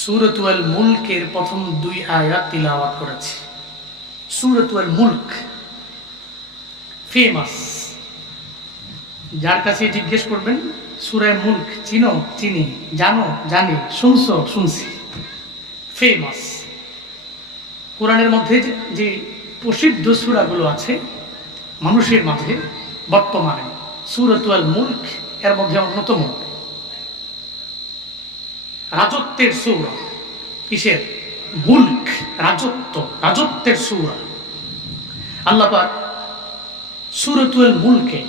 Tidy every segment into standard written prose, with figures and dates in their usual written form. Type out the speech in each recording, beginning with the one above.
সূরাতুল মুলকের প্রথম দুই আয়াত তিলাওয়াত করেছি। সূরাতুল মুলক ফেমাস, যার কাছে জিজ্ঞেস করবেন সূরা মুলক চিনো, চিনি, জানো, জানি, শুনছো, শুনছি। ফেমাস কোরআনের মধ্যে যে প্রসিদ্ধ সূরাগুলো আছে মানুষের মাঝে বর্তমানে, সূরাতুল মুলক এর মধ্যে অন্যতম। রাজত্বের সূরা। কিসের? মুলক, রাজত্ব, রাজত্বের সূরা। আল্লাহ পাক সূরাতুল মুলকে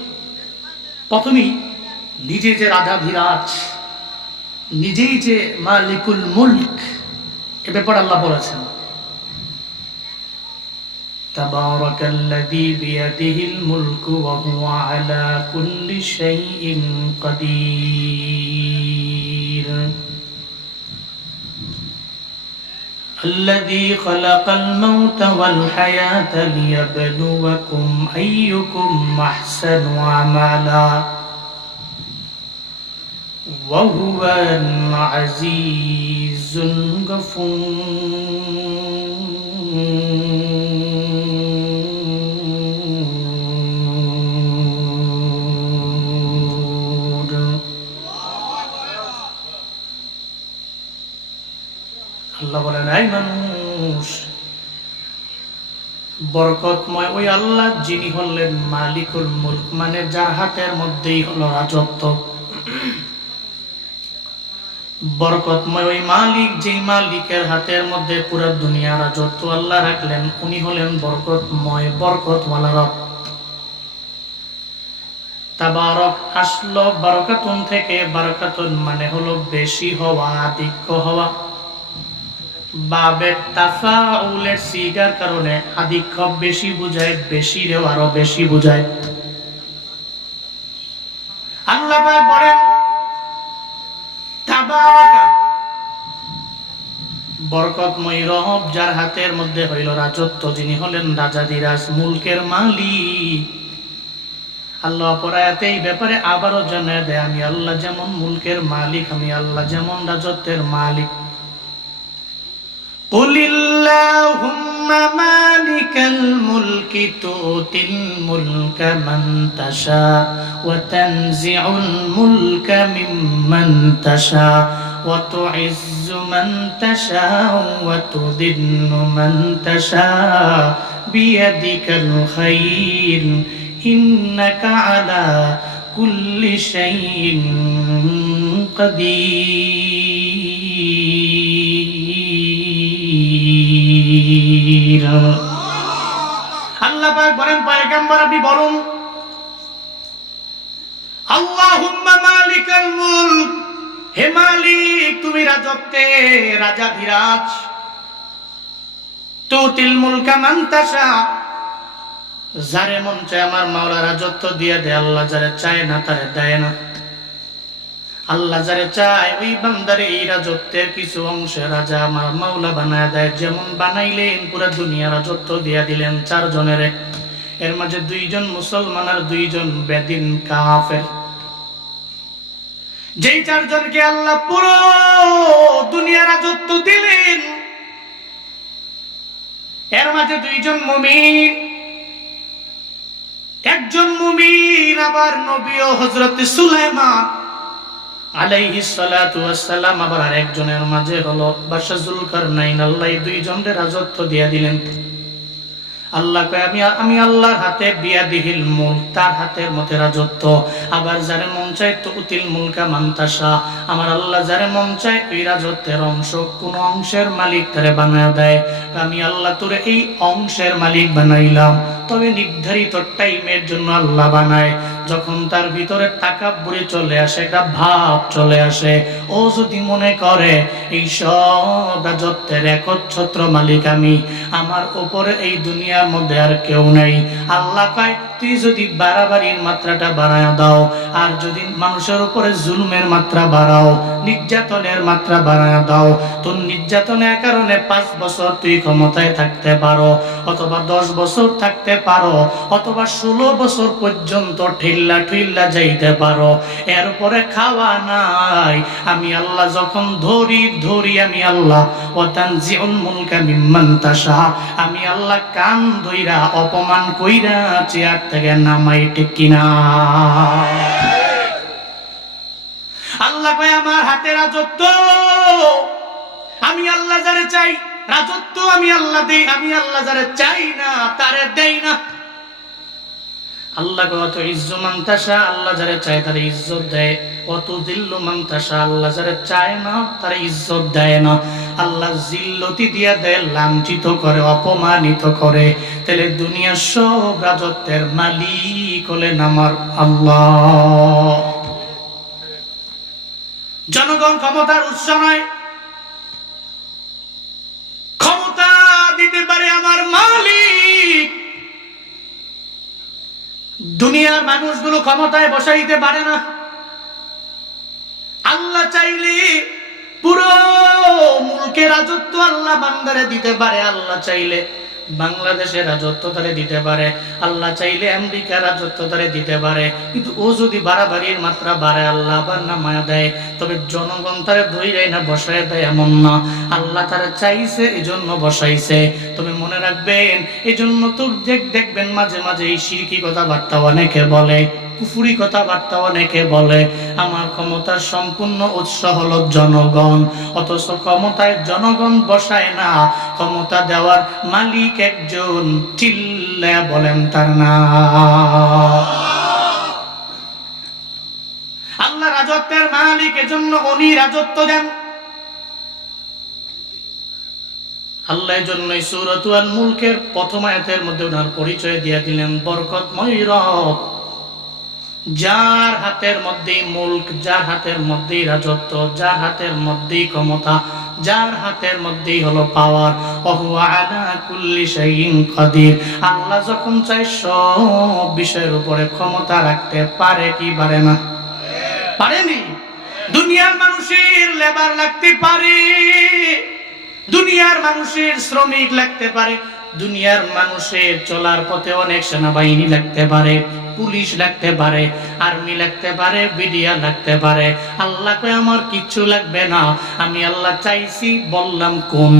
প্রথমেই নিজে যে রাজাধিরাজ, নিজেই যে মালিকুল মুলক, এ ব্যাপারে আল্লাহ বলেছেন তাবারাকাল্লাযী বিয়াদিহিল মুলকু ওয়া হুয়া আলা কুল্লি শাইইন কাদির الذي خلق الموت والحياة ليبلوكم أيكم أحسن عملا وهو العزيز الغفور আল্লাহ বলেন, এই মানুষ, বরকতময় ওই আল্লাহ যিনি হলেন মালিকুল মুলক, মানে যার হাতের মধ্যেই হলো রাজত্ব। বরকতময় ওই মালিক, যেই মালিকের হাতের মধ্যে পুরো দুনিয়া রাজত্ব আল্লাহ রাখলেন, উনি হলেন বরকতময়, বরকতওয়ালা রব। তাবারক আসলো বারাকাতুন থেকে। বারাকাতুন মানে হলো বেশি হওয়া, আধিক্য হওয়া। বাবে তাফাউলের সিগার কারণে আধিক্য বেশি বুঝায়, বেশি রেও আরো বেশি বুঝায়। আল্লাহ পাক বলেন তাবারাকা, বরকতময় রব যার হাতের মধ্যে হইল রাজত্ব, যিনি হলেন রাজাধিরাজ, মুলকের মালিক। আল্লাহ পরায়াতে এই ব্যাপারে আবারও জানায় দেয়, আমি আল্লাহ যেমন মুলকের মালিক, আমি আল্লাহ যেমন রাজত্বের মালিক। قل اللهم مالك الملك تؤتي الملك من تشاء وتنزع الملك ممن تشاء وتعز من تشاء وتذل من تشاء بيدك الخير إنك على كل شيء قدير। আল্লাহ পাক বলেন, পয়গম্বর আপনি বলুন, আল্লাহুম্মা মালিকাল মুলক, হে মালিক তুমি রাজত্বের রাজাধিরাজ। তুতিল মুলকা মান তাশা, যারে মন চায় আমার মাওলা রাজত্ব দিয়ে দেয়। আল্লাহ যারে চায় না তারে দেয় না। আল্লাহ যারে চায় ওই বান্দারে এই রাজত্বের কিছু অংশে রাজা আমার মাওলা বানায় দেয়। যেমন বানাইলেন পুরো দুনিয়া রাজত্ব দিয়ে দিলেন চারজনের, এর মাঝে দুইজন মুসলমান আর দুইজন বেদিন কাফের। যেই চারজনকে আল্লাহ পুরো দুনিয়া রাজত্ব দিলেন, এর মাঝে দুইজন মুমিন, একজন মুমিন আবার নবী ও হযরত সুলাইমান আলাইহিস সালাতু ওয়াস সালাম, আবার আরেকজনের মাঝে হলো বাদশা যুলকারনাইন। আল্লাহ এই দুইজনের রাজত্ব দিয়ে দিলেন। আল্লাহ কয়, আমি আল্লাহর হাতে বিয়াদিহিল মুলক, তার হাতের মধ্যে রাজত্ব। আবার যারে মন চায় তুতিল মুলকা মান তাশা, আমার আল্লাহ যারে মন চায় ওই রাজত্বের অংশ, কোন অংশের মালিক তারে বানায় দেয়। আমি আল্লাহ তোরে এই অংশের মালিক বানাইলাম, তবে নির্ধারিত টাইমের জন্য আল্লাহ বানায়। যখন তার ভিতরে তাকাব্বুরি চলে আসে, একটা ভাব চলে আসে, ও যদি মনে করে এই সব রাজত্বের একচ্ছত্র মালিক আমি, আমার উপরে এই দুনিয়ার মধ্যে আর কেউ নাই, আল্লাহ কয় তুই যদি বাড়াবাড়ির মাত্রাটা বাড়ায় দাও, দাও, আর যদি মানুষের উপরে জুলুমের মাত্রা বাড়াও, নির্যাতনের মাত্রা বাড়ায় দাও, তোর নির্যাতনের কারণে 5 বছর তুই ক্ষমতায় থাকতে পারো, অথবা 10 বছর থাকতে পারো, অথবা 16 বছর পর্যন্ত ঠেল্লা ঠেল্লা যাইতে পারো, এরপরে খাওয়া নাই। আমি আল্লাহ যখন ধরি আমি আল্লাহ ওয়াতানজিউল মুলকা মিম্মান তাশা, আমি আল্লাহ কান ধইরা অপমান কইরা চেয়ার থেকে নামাই, ঠিক কিনা? আল্লাহ কয় আমার হাতে রাজত্ব, আমি আল্লাহ যারে চাই রাজত্ব আমি আল্লাহ দেই, আমি আল্লাহ যারে চাই না তারে দেই না। আল্লাহ কত ইজ্জু মান তাশা, আল্লাহ যারে চায় তারে ইজ্জত দেয়, অত দিল্লু মান তাশা, আল্লাহ যারে চায় না তারে ইজ্জত দেয় না। আল্লাহ জিল্লতি দিয়া দেয়, লাঞ্ছিত করে, অপমানিত করে। তাহলে দুনিয়ার সব রাজত্বের মালিক হলেন আমার আল্লাহ। জনগণ ক্ষমতার উৎস নয়, ক্ষমতা দিতে পারে আমার মালিক। দুনিয়ার মানুষগুলো ক্ষমতায় বসাইতে পারে না। আল্লাহ চাইলে পুরো মুলকের রাজত্ব আল্লাহ বান্দারে দিতে পারে, আল্লাহ চাইলে বাংলাদেশের রাজত্ব তারে দিতে পারে, আল্লাহ চাইলে আমেরিকার রাজত্ব তারে দিতে পারে। কিন্তু ও যদি বাড়াবাড়ির মাত্রা বাড়ায় আল্লাহ আবার নামায়া দেয়, তবে জনগণ তারে ধইরাই না বসায় দেয় এমন না। আল্লাহ তারা চাইছে এজন্য বসাইছে। তবে মনে রাখবেন, এজন্য তো দেখবেন মাঝে মাঝে এই শিরকি কথাবার্তা অনেকে বলে, কুফুরি কথাবার্তা অনেকে বলে, আমার ক্ষমতার সম্পূর্ণ উৎস হলো জনগণ, অথচ ক্ষমতায় জনগণ বসায় না, ক্ষমতা দেওয়ার মালিক একজন, চিল্লা বলেন তার নাম। আল্লাহ রাজত্বের মালিক, এজন্য উনি রাজত্ব দেন। আল্লাহ এজন্যই সূরাতুল মুলকের প্রথম আয়াতের মধ্যে ওনার পরিচয় দিয়ে দিলেন বরকতময় রব, যার হাতের মধ্যেই মুলক, যার হাতের মধ্যেই রাজত্ব, যার হাতের মধ্যেই ক্ষমতা, যার হাতের মধ্যেই হলো পাওয়ার। ওয়া আলা কুল্লি শাইইন কাদির। আল্লাহ যখন চায় সব বিষয়ের উপরে ক্ষমতা রাখতে পারে কি পারে না? পারেনি। দুনিয়ার মানুষের লেবার লাগতে পারে, দুনিয়ার মানুষের শ্রমিক লাগতে পারে, দুনিয়ার মানুষের চলার পথে অনেক সেনাবাহিনী লাগতে পারে, পুলিশ লাগতে পারে, আর্মি লাগতে পারে, বিডিআর লাগতে পারে। আল্লাহ কয় আমার কিচ্ছু লাগবে না। আমি আল্লাহ চাইছি, বললাম কোন,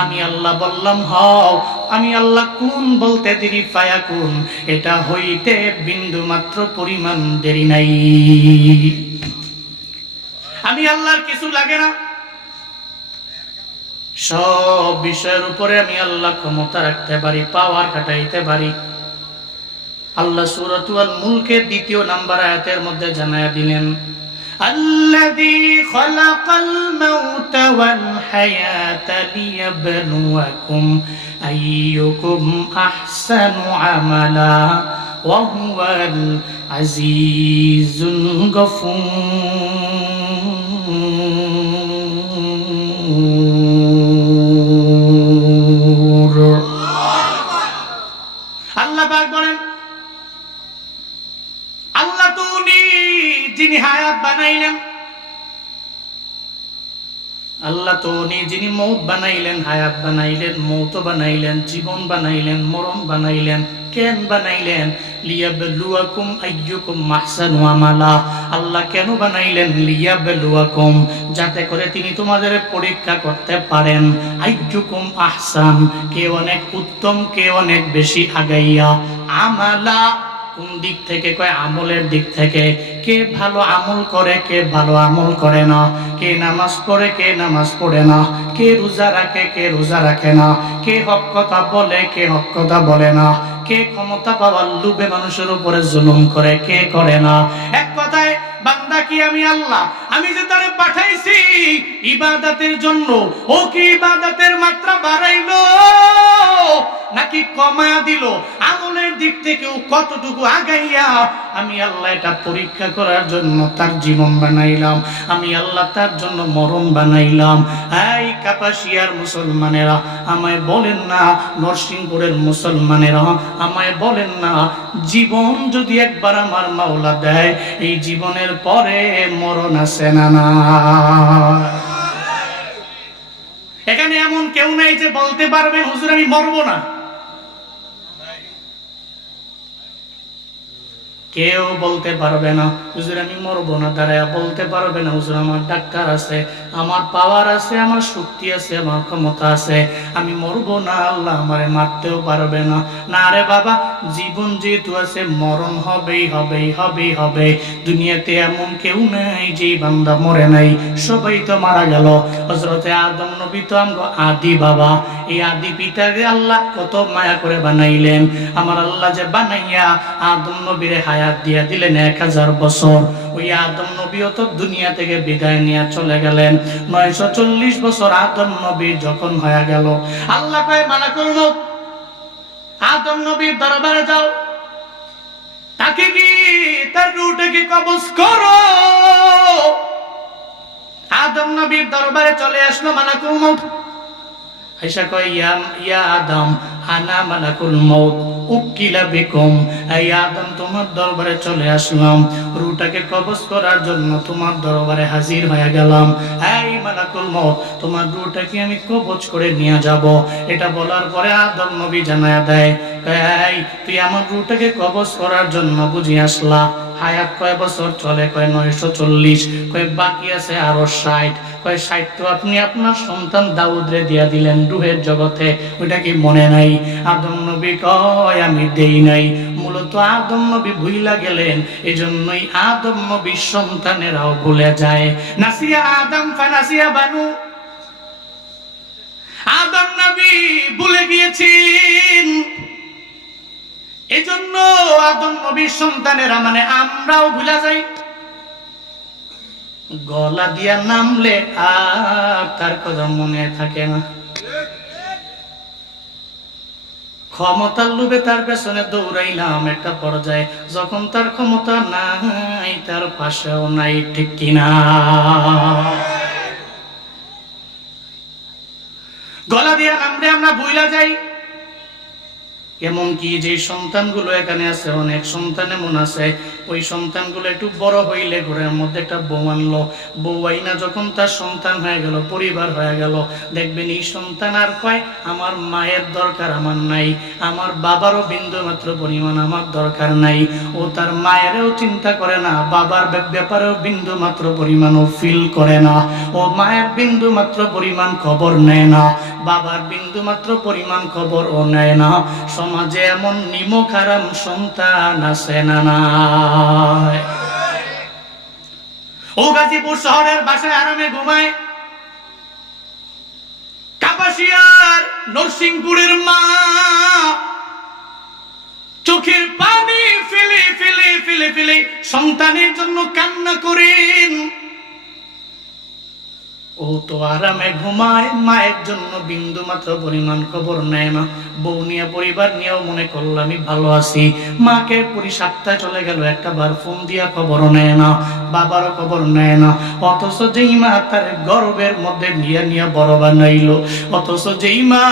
আমি আল্লাহ বললাম হও, আমি আল্লাহ কোন বলতে দেরি পায়া কোন, এটা হইতে বিন্দু মাত্র পরিমাণ দেরি নাই। আমি আল্লাহর কিছু লাগে না, সব বিষয়ের উপরে আমি আল্লাহ ক্ষমতা রাখতে পারি, পাওয়ার খাটাইতে পারি। আল্লাহ সূরাতুল মুলকের 2 নম্বর আয়াতের মধ্যে জানায়া দিলেন, আল্লাযী খালাকাল মাউতা ওয়াল হায়াতা লিয়াবলুয়াকুম আইয়ুকুম আহসানু আমালা ওয়া হুয়াল আজিজুল গফুর। আল্লাহ পাক বলেন, আল্লাহ তো উনি যিনি হায়াত বানাইলেন, আল্লাহ তো উনি যিনি মৌত বানাইলেন, হায়াত বানাইলেন, মৌত বানাইলেন, জীবন বানাইলেন, মরণ বানাইলেন। কেন বানাইলেন? লিয়াবলুয়াকুম আইয়ুকুম আহসানু আমালা। আল্লাহ কেন বানাইলেন? লিয়াবলুয়াকুম, যাতে করে তিনি তোমাদের পরীক্ষা করতে পারেন। আইয়ুকুম আহসান, কে অনেক উত্তম, কে অনেক বেশি আগাইয়া। আমালা, কোন দিক থেকে? কয় আমলের দিক থেকে। কে ভালো আমল করে, কে ভালো আমল করে না, কে নামাজ পড়ে, কে নামাজ পড়ে না, কে রোজা রাখে, কে রোজা রাখে না, কে হক কথা বলে, কে হক কথা বলে না, কে ক্ষমতা পাওয়ার লোভে মানুষের উপরে জুলুম করে, কে করে না। এক কথায় বান্দা কি আমি আল্লাহ, আমি যে তারে পাঠাইছি ইবাদতের জন্য, ও কি ইবাদতের মাত্রা বাড়াইলো নাকি কমায়া দিল? আমলের দিক থেকেও কতটুকু আগাইয়া? আমি আল্লাহ এটা পরীক্ষা করার জন্য তার জীবন বানাইলাম, আমি আল্লাহ তার জন্য মরণ বানাইলাম। এই কাপাসিয়ার মুসলমানেরা আমায় বলেন না, নরসিংপুরের মুসলমানেরা আমায় বলেন না, জীবন যদি একবার আমার মাওলা দেয়, এই জীবনের পরে মরণ আছে না? না, এখানে এমন কেউ নাই যে বলতে পারবেন হুজুর আমি মরবো না। কেউ বলতে পারবে না হুজুর আমি মরবো না, দাঁড়ায় বলতে পারবে না হুজুর আমার ডাক্তার আছে, আমার পাওয়ার আছে, আমার শক্তি আছে, আমার ক্ষমতা আছে, আমি মরবো না, আল্লাহ আমারে মারতেও পারবে না। না রে বাবা, জীবন যেহেতু আছে মরণ হবেই হবেই হবেই হবে। দুনিয়াতে এমন কেউ নাই যে বান্দা মরে নাই, সবাই তো মারা গেল। হযরতে আদম নবী তো আমগো আদি বাবা, এই আদি পিতাকে আল্লাহ কত মায়া করে বানাইলেন। আমার আল্লাহ যে বানাইয়া আদম নবীরে হায়াত দিয়া দিলেন 1000 বছর, ওই আদম নবীও তো দুনিয়া থেকে বিদায় নিয়ে চলে গেলেন। 940 বছর আদম নবী যখন হয়ে গেল, আল্লাহ কয় মালাকুল মউত আদম নবীর দরবারে যাও, তাকে কি তার রূহটাকে কবজ করো। আদম নবীর দরবারে চলে আসলো মালাকুল মউত, আয়েশা কয় ইয়া আদম আনা মালাকুল মউত উকিলা বিকুম, এই আদম তোমার দরবারে চলে আসলাম, রূহটাকে কবজ করার জন্য তোমার দরবারে হাজির হয়ে গেলাম। এই মালাকুল মউত তোমার রূহটাকে আমি কবজ করে নিয়ে যাব। এটা বলার পরে আদম নবী জানায়া দেয়, এই তুই আমার রূহটাকে কবজ করার জন্য বুঝি আসলা? হায়াত কয় বছর চলে? কয় 940। কয় বাকি আছে আরো 60। কয় 60 তো আপনি আপনার সন্তান দাউদরে দিয়া দিলেন রূহের জগতে, ওইটা কি মনে নাই? আদম নবী কয় আমি দেই নাই। মূলত আদম নবী ভুইলা গেলেন, এজন্যই আদম নবীর সন্তানেরাও ভুলে যায়। নাসিয়া আদম ফানাসিয়া বানু, আদম নবী ভুলে গিয়েছেন, এজন্য আদম নবীর সন্তানেরা মানে আমরাও ভুলে যাই। গলা দিয়া নামলে আর তার কথা মনে থাকে না, ক্ষমতার লোভে তার পেছনে দৌড়াইলাম, একটা পর্যায়ে যখন তার ক্ষমতা নাই, তার পাশেও নাই, ঠিক কিনা? গলা দিয়া নামলে আমরা ভুইলা যাই। এমনকি যে সন্তানগুলো এখানে আছে, অনেক সন্তান এমন আছে, ওই সন্তানগুলো একটু বড় হইলে ঘরের মধ্যে একটা বউ আনলো, বউ আইনা যখন তার সন্তান হয়ে গেল, পরিবার হয়ে গেল, দেখবেন এই সন্তান আর কয় আমার মায়ের দরকার আমার নাই, আমার বাবারও বিন্দু মাত্র পরিমাণ আমার দরকার নাই। ও তার মায়েরও চিন্তা করে না, বাবার ব্যাপারেও বিন্দু মাত্র পরিমাণও ফিল করে না, ও মায়ের বিন্দু মাত্র পরিমাণ খবর নেয় না, বাবার বিন্দু মাত্র পরিমাণ খবর ও নেয় না। সমাজে এমন নিমক হারাম সন্তান আছে না নাই? ও গাজীপুর শহরের বাসায় আরামে ঘুমায়, কাপাসিয়ার নরসিংপুরের মা চোখের পানি ফেলে ফেলে ফেলে ফেলে সন্তানের জন্য কান্না করেন। ও তো আরামে ঘুমায়, মায়ের জন্য বিন্দু মাত্র পরিমাণ খবর নেয় না। বউ নিয়ে পরিবার নিয়েও মনে করলো আমি ভালো আছি, মাকে সপ্তাহে চলে গেল, একটা বার ফোন দিয়া খবরও নেয় না, বাবারও খবর নেয় না। অথচ যেই মা তার গর্বের মধ্যে নিয়ে নিয়ে বড় বানাইলো, অথচ যেই মা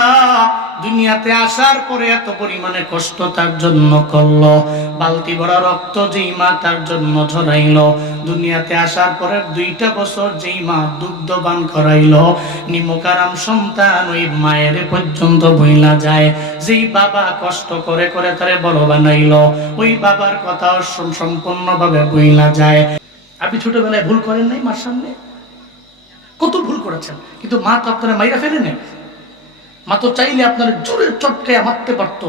দুনিয়াতে আসার পরে এত পরিমাণে কষ্ট তার জন্য করলো, বালতি ভরা রক্ত যেই মা তার জন্য ঝরাইলো, দুনিয়াতে আসার পরে 2টা বছর যেই মা দুগ্ধ পান করাইলো, নিমকারাম সন্তান ওই মায়ের পর্যন্ত ভুইলা যায়। যেই বাবা কষ্ট করে করে তারে বড় বানাইলো, ওই বাবার কথাও সম্পূর্ণভাবে ভুইলা যায়। আপনি ছোটবেলায় ভুল করেন নাই? মার সামনে কত ভুল করেছেন, কিন্তু মা তো আপনারা মাইরা ফেলে নেই। মা তো চাইলে আপনার জোরে চটকে মারতে পারতো,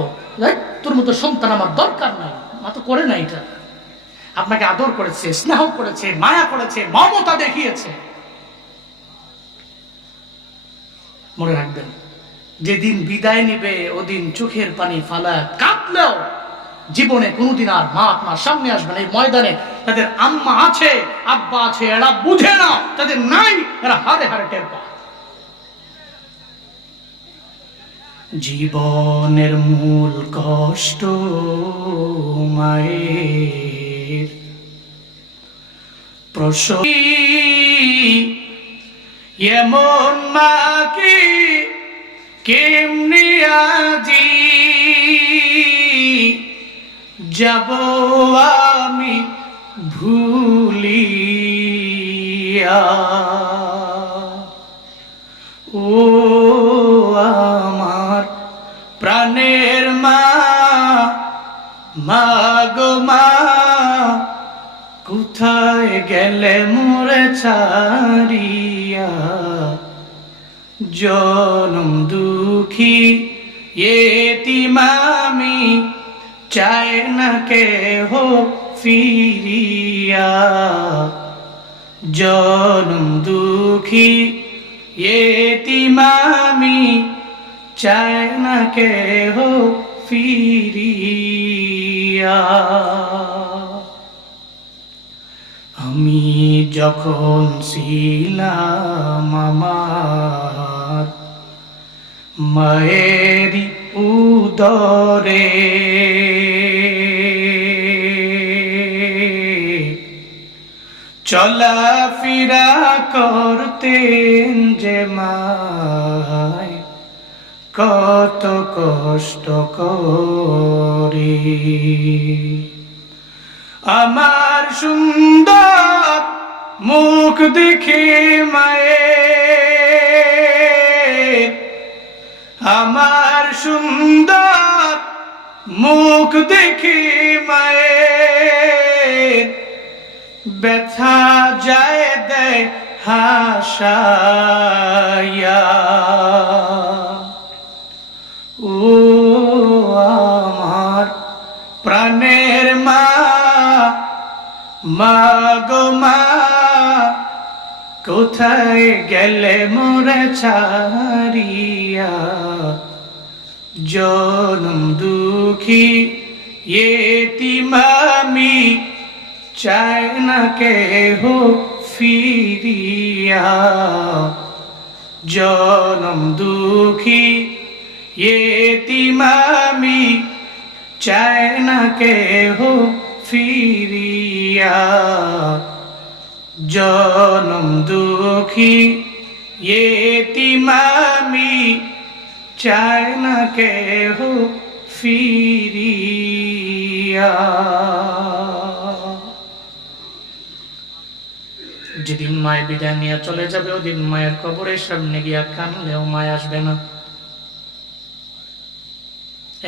তোর মতো সন্তান আমার দরকার নাই। মা তো করে না এটা, আপনাকে আদর করেছে, স্নেহ করেছে, মায়া করেছে, মমতা দেখিয়েছে। মনে রাখবেন, যেদিন বিদায় নিবে ওদিন চোখের পানি ফালা কাঁদলেও জীবনে কোনোদিন আর মা আপনার সামনে আসবেন। এই ময়দানে তাদের আম্মা আছে, আব্বা আছে, এরা বুঝে না, তাদের নাই, এরা হারে হারে টের পায়। জীবনের মূল কষ্ট মায়ের প্রসব, এমন মাকে কেমনে আজি যাব আমি ভুলিয়া, ও আমার প্রাণের মা, মা গো মা, কোথায় গেলে মোরে ছাড়িয়া, জনম দুঃখী এতিম আমি, চাই না কেহ ফিরিয়া, জনম দুঃখী এতিম আমি, চাই না কেহ ফিরিয়া। আমি যখন ছিলাম আমার মায়েরই উদরে, চলাফেরা করতেন যে মায় কত কষ্ট করে, আমার সুন্দর মুখ দেখে মায়ের, আমার সুন্দর মুখ দেখে মায়ের, ব্যথা যায় দেয় হাসাইয়া, ও আমার প্রাণের মা, মা গো মা, কোথায় গেলে মোরে ছাড়িয়া, জনম দুঃখী এতিম আমি, চাই না কেহ ফিরিয়া, জনম দুঃখী এতিম আমি, চাই না কেহ ফিরিয়া, জনম দুঃখী এতিম আমি, চাই না কেহ ফিরিয়া। যেদিন মায়ের বিদায় নিয়ে চলে যাবে, ওদিন মায়ের কবরের সামনে গিয়া কানলেও মায় আসবে না।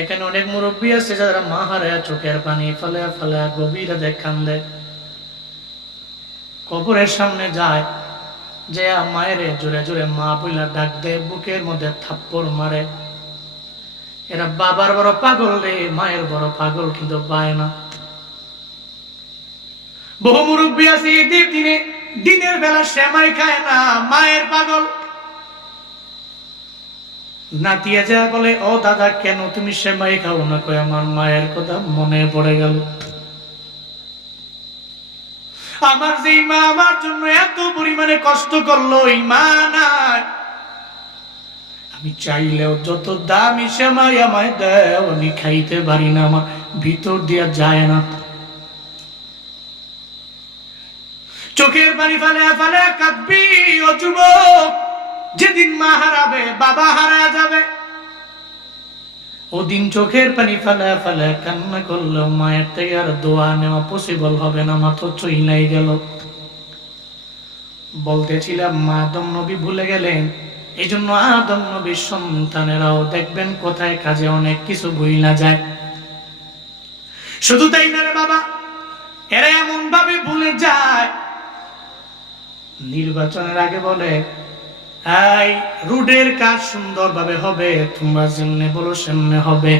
এখানে অনেক মুরব্বী আছে যারা মা হারায় চোখের পানি ফেলে ফেলে গভীর কান্দে, কবরের সামনে যায়, যে মায়ের জোরে জোরে মা বইলা ডাক দেয়, বুকের মধ্যে থাপ্পড় মারে। এরা বাবার বড় পাগল রে, মায়ের বড় পাগল, কিন্তু পায় না। বহু মুরব্বী আছে ঈদের দিনে দিনের বেলা সেমাই খায় না, মায়ের পাগল। নাতিয়া যা বলে, ও দাদা কেন তুমি সেমাই খাও না? কয় আমার মায়ের কথা মনে পড়ে গেল। আমার যে মা আমার জন্য এত পরিমাণে কষ্ট করলো, এই মা নাই। আমি চাইলেও যত দামি সেমাই আমায় দেও, আমি খাইতে পারি না, আমার ভিতর দিয়া যায় না। চোখের পানি ফেলে ফেলে কাঁদবি ও যুবক, যেদিন মা হারাবে, বাবা হারা যাবে, ওদিন চোখের পানি ফেলে ফেলে কান্না করলেও মায়ের থেকে আর দোয়া নেওয়া পসিবল হবে না, মাত্র চইলাই গেল। বলতেছিলাম মা আদম নবী ভুলে গেলেন, এই জন্য আদম নবীর সন্তানেরাও দেখবেন কোথায় কাজে অনেক কিছু ভুইলা যায়। শুধু তাই না রে বাবা, এরা এমন ভাবে ভুলে যায়, নির্বাচনের আগে বলে এই রোডের কাজ সুন্দরভাবে হবে, তোমরা যেমনে বলো সেমনে হবে।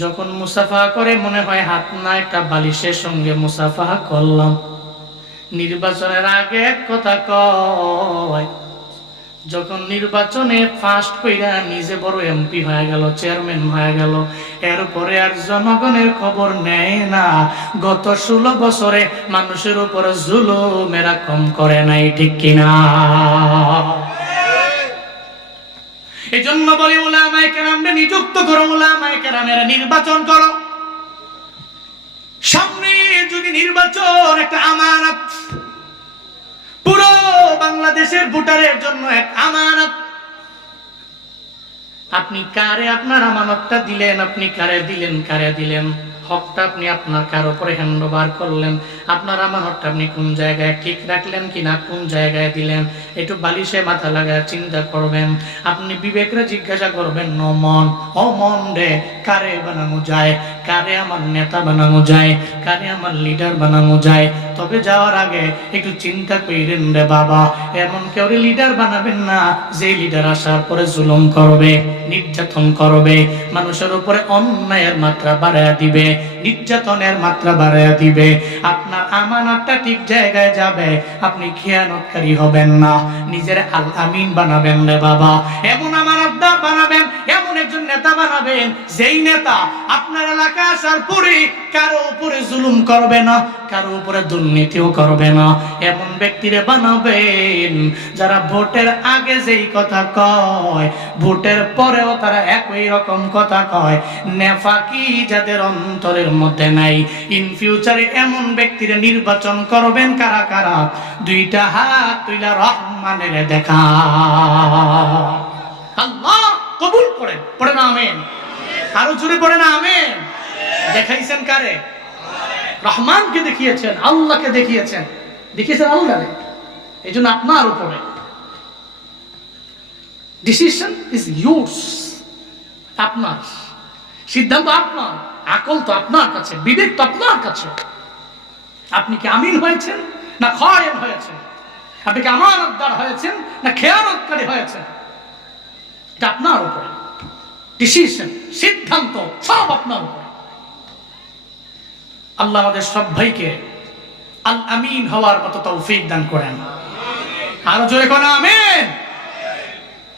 যখন মুসাফা করে মনে হয় হাত না একটা বালিশের সঙ্গে মুসাফা করলাম। নির্বাচনের আগে এক কথা কয়, যখন নির্বাচনে ফার্স্ট কইরা নিজে বড় এমপি হয়ে গেল, চেয়ারম্যান হয়ে গেল, এরপরে আর জনগণের খবর নেয় না। গত 16 বছরে মানুষের উপর জুলুমেরা কম করে নাই, ঠিক কিনা? এই জন্য বলি উলামায়ে কেরামকে নিযুক্ত করো, উলামায়ে কেরামেরা নির্বাচন করো। সামনে যদি নির্বাচন একটা আমানত, পুরো বাংলাদেশের ভোটারের জন্য এক আমানত। আপনি কারে আপনার আমানতটা দিলেন, আপনি কারে দিলেন হকটা আপনি আপনার কার উপরে হ্যান্ডওভার করলেন, আপনার আমানতটা আপনি কোন জায়গায় ঠিক রাখলেন কিনা, কোন জায়গায় দিলেন, একটু বালিশে মাথা লাগায় চিন্তা করবেন। আপনি বিবেকরে জিজ্ঞাসা করবেন, ও মন রে, কারে বানানো যায়, কারে আমার নেতা বানানো যায়, কারে আমার লিডার বানানো যায়। তবে যাওয়ার আগে একটু চিন্তা করেন রে বাবা, এমন কেউ লিডার বানাবেন না যে লিডার আসার পরে জুলুম করবে, নির্যাতন করবে, মানুষের উপরে অন্যায়ের মাত্রা বাড়ায়া দিবে, নির্যাতনের মাত্রা বাড়ায়া দিবে। আপনার আমানতটা ঠিক জায়গায় যাবে, আপনি খেয়ানতকারী হবেন না, নিজের আল আমিন বানাবেন রে বাবা। এমন আমানতদার বানাবেন, এমন একজন নেতা বানাবেন যেই নেতা আপনার এলাকায় আসার পরে কারো উপরে জুলুম করবে না, কারো উপরে দুর্নীতিও করবে না। এমন ব্যক্তিরে বানাবেন যারা ভোটের আগে যেই কথা কয়, ভোটের পরেও তারা একই রকম কথা কয়। নেফাকি যাদের অন্তরের মধ্যে নাই। ইন ফিউচারে এমন ব্যক্তিরে নির্বাচন করবেন কারা কারা? দুইটা হাত তুইলা রহমানের দেখা। আল্লাহ কবুল করেন, পড়ে না আমিন, আরো জোরে পড়ে না আমিন। দেখাইছেন কারে? রহমানকে দেখিয়েছেন, আল্লাহকে দেখিয়েছেন, আল্লাহরে। এই জন্য আপনার উপরে ডিসিশন ইজ ইয়োর্স, আপনার সিদ্ধান্ত, আপনার আকল তো আপনার কাছে, বিবেক তো আপনার কাছে। আপনি কি আমিন হয়েছেন না খায়েন হয়েছেন? আপনি কি আমানতদার হয়েছেন না খেয়ানতকারী হয়েছেন? এটা আপনার উপরে ডিসিশন, সিদ্ধান্ত সব আপনার উপরে। আল্লাহ আমাদের সব ভাইকে আল আমিন হওয়ার মতো তৌফিক দান করেন। আরো জোরে কোন আমিন।